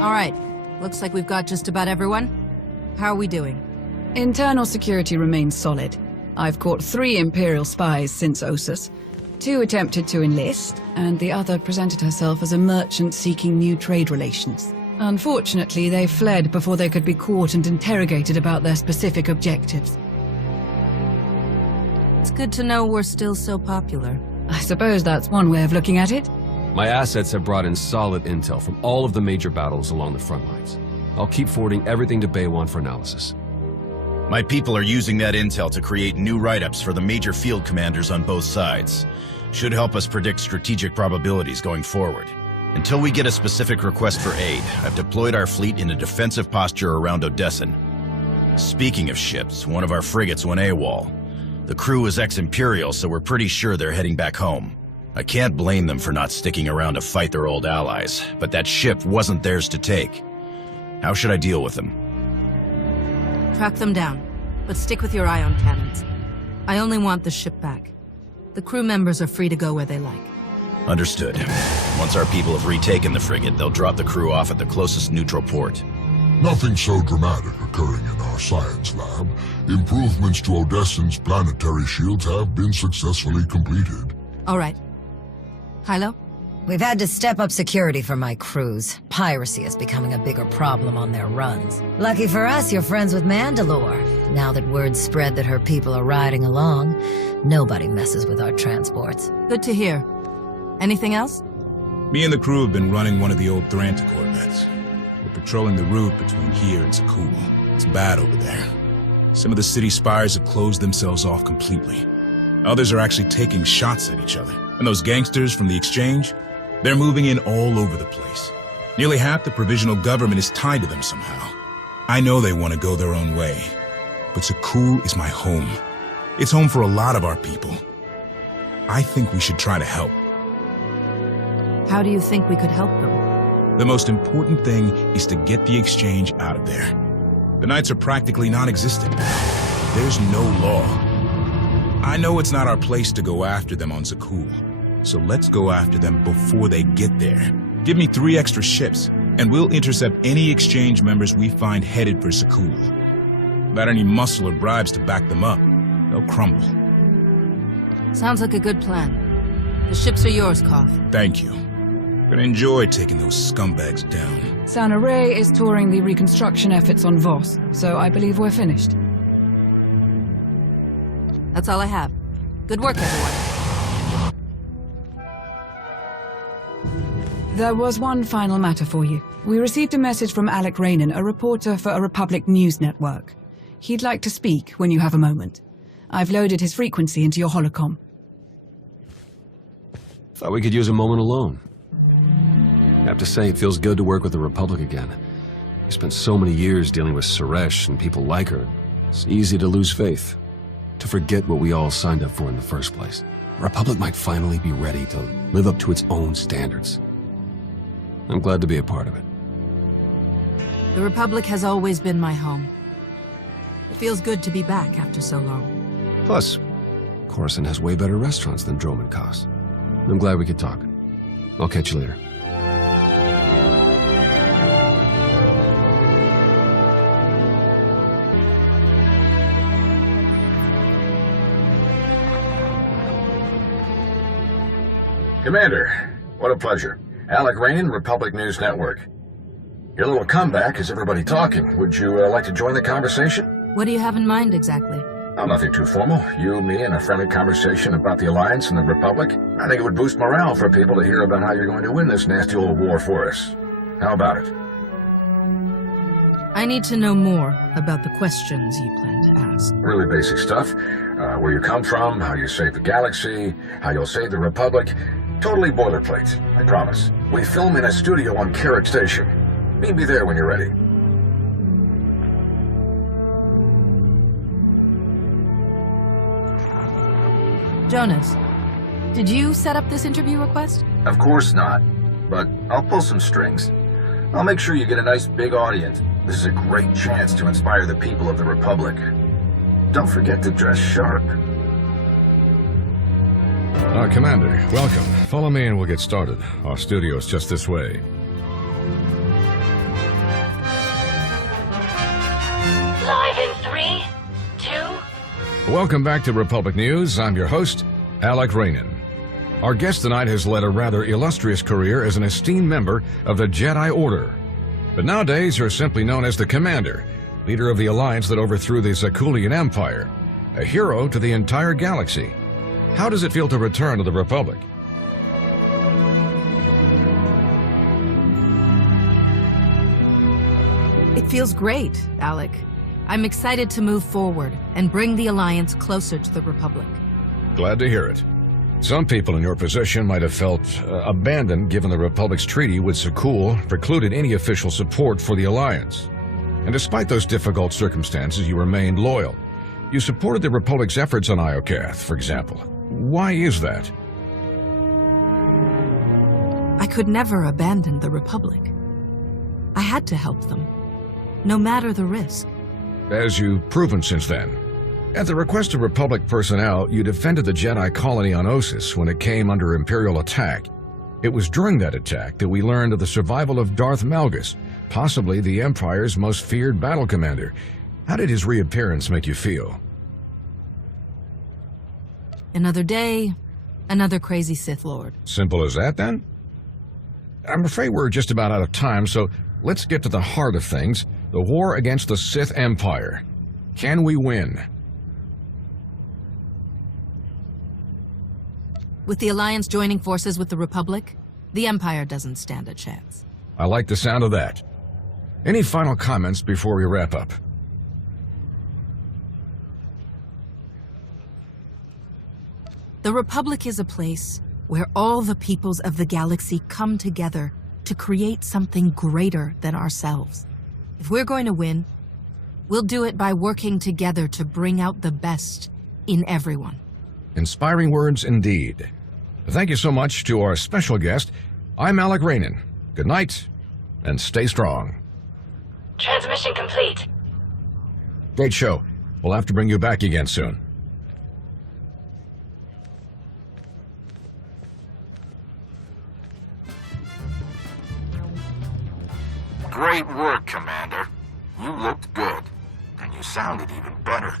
All right. Looks like we've got just about everyone. How are we doing? Internal security remains solid. I've caught 3 Imperial spies since Ossus. 2 attempted to enlist, and the other presented herself as a merchant seeking new trade relations. Unfortunately, they fled before they could be caught and interrogated about their specific objectives. It's good to know we're still so popular. I suppose that's one way of looking at it. My assets have brought in solid intel from all of the major battles along the front lines. I'll keep forwarding everything to Bay-1 for analysis. My people are using that intel to create new write-ups for the major field commanders on both sides. Should help us predict strategic probabilities going forward. Until we get a specific request for aid, I've deployed our fleet in a defensive posture around Odessen. Speaking of ships, one of our frigates went AWOL. The crew is ex-Imperial, so we're pretty sure they're heading back home. I can't blame them for not sticking around to fight their old allies, but that ship wasn't theirs to take. How should I deal with them? Track them down, but stick with your ion cannons. I only want the ship back. The crew members are free to go where they like. Understood. Once our people have retaken the frigate, they'll drop the crew off at the closest neutral port. Nothing so dramatic occurring in our science lab. Improvements to Odessen's planetary shields have been successfully completed. All right. Hilo? We've had to step up security for my crews. Piracy is becoming a bigger problem on their runs. Lucky for us, you're friends with Mandalore. Now that word's spread that her people are riding along, nobody messes with our transports. Good to hear. Anything else? Me and the crew have been running one of the old Thranta Corvettes. We're patrolling the route between here and Sakul. It's bad over there. Some of the city spires have closed themselves off completely. Others are actually taking shots at each other. And those gangsters from the exchange? They're moving in all over the place. Nearly half the provisional government is tied to them somehow. I know they want to go their own way, but Sakul is my home. It's home for a lot of our people. I think we should try to help. How do you think we could help them? The most important thing is to get the exchange out of there. The Knights are practically non-existent now. There's no law. I know it's not our place to go after them on Sakul. So let's go after them before they get there. Give me 3 extra ships, and we'll intercept any exchange members we find headed for Sakul. Without any muscle or bribes to back them up, they'll crumble. Sounds like a good plan. The ships are yours, Koth. Thank you. Gonna enjoy taking those scumbags down. Sana Ray is touring the reconstruction efforts on Voss, so I believe we're finished. That's all I have. Good work, everyone. There was one final matter for you. We received a message from Alec Rainan, a reporter for a Republic news network. He'd like to speak when you have a moment. I've loaded his frequency into your holocom. Thought we could use a moment alone. I have to say, it feels good to work with the Republic again. We spent so many years dealing with Suresh and people like her. It's easy to lose faith, to forget what we all signed up for in the first place. The Republic might finally be ready to live up to its own standards. I'm glad to be a part of it. The Republic has always been my home. It feels good to be back after so long. Plus, Coruscant has way better restaurants than Droman Kos. I'm glad we could talk. I'll catch you later. Commander, what a pleasure. Alec Rainan, Republic News Network. Your little comeback has everybody talking. Would you like to join the conversation? What do you have in mind exactly? Oh, nothing too formal. You, me, and a friendly conversation about the Alliance and the Republic. I think it would boost morale for people to hear about how you're going to win this nasty old war for us. How about it? I need to know more about the questions you plan to ask. Really basic stuff. Where you come from, how you save the galaxy, how you'll save the Republic. Totally boilerplate, I promise. We film in a studio on Carrick Station. Meet me there when you're ready. Jonas, did you set up this interview request? Of course not, but I'll pull some strings. I'll make sure you get a nice big audience. This is a great chance to inspire the people of the Republic. Don't forget to dress sharp. Commander, welcome. Follow me and we'll get started. Our studio's just this way. 3, 2... Welcome back to Republic News. I'm your host, Alec Rainan. Our guest tonight has led a rather illustrious career as an esteemed member of the Jedi Order. But nowadays you're simply known as the Commander, leader of the alliance that overthrew the Zakulian Empire, a hero to the entire galaxy. How does it feel to return to the Republic? It feels great, Alec. I'm excited to move forward and bring the Alliance closer to the Republic. Glad to hear it. Some people in your position might have felt abandoned given the Republic's treaty with Sakul precluded any official support for the Alliance. And despite those difficult circumstances, you remained loyal. You supported the Republic's efforts on Iokath, for example. Why is that? I could never abandon the Republic. I had to help them, no matter the risk. As you've proven since then. At the request of Republic personnel, you defended the Jedi colony on Ossus when it came under Imperial attack. It was during that attack that we learned of the survival of Darth Malgus, possibly the Empire's most feared battle commander. How did his reappearance make you feel? Another day, another crazy Sith Lord. Simple as that, then? I'm afraid we're just about out of time, so let's get to the heart of things. The war against the Sith Empire. Can we win? With the Alliance joining forces with the Republic, the Empire doesn't stand a chance. I like the sound of that. Any final comments before we wrap up? The Republic is a place where all the peoples of the galaxy come together to create something greater than ourselves. If we're going to win, we'll do it by working together to bring out the best in everyone. Inspiring words indeed. Thank you so much to our special guest. I'm Alec Rainan. Good night, and stay strong. Transmission complete. Great show. We'll have to bring you back again soon. Great work, Commander. You looked good, and you sounded even better.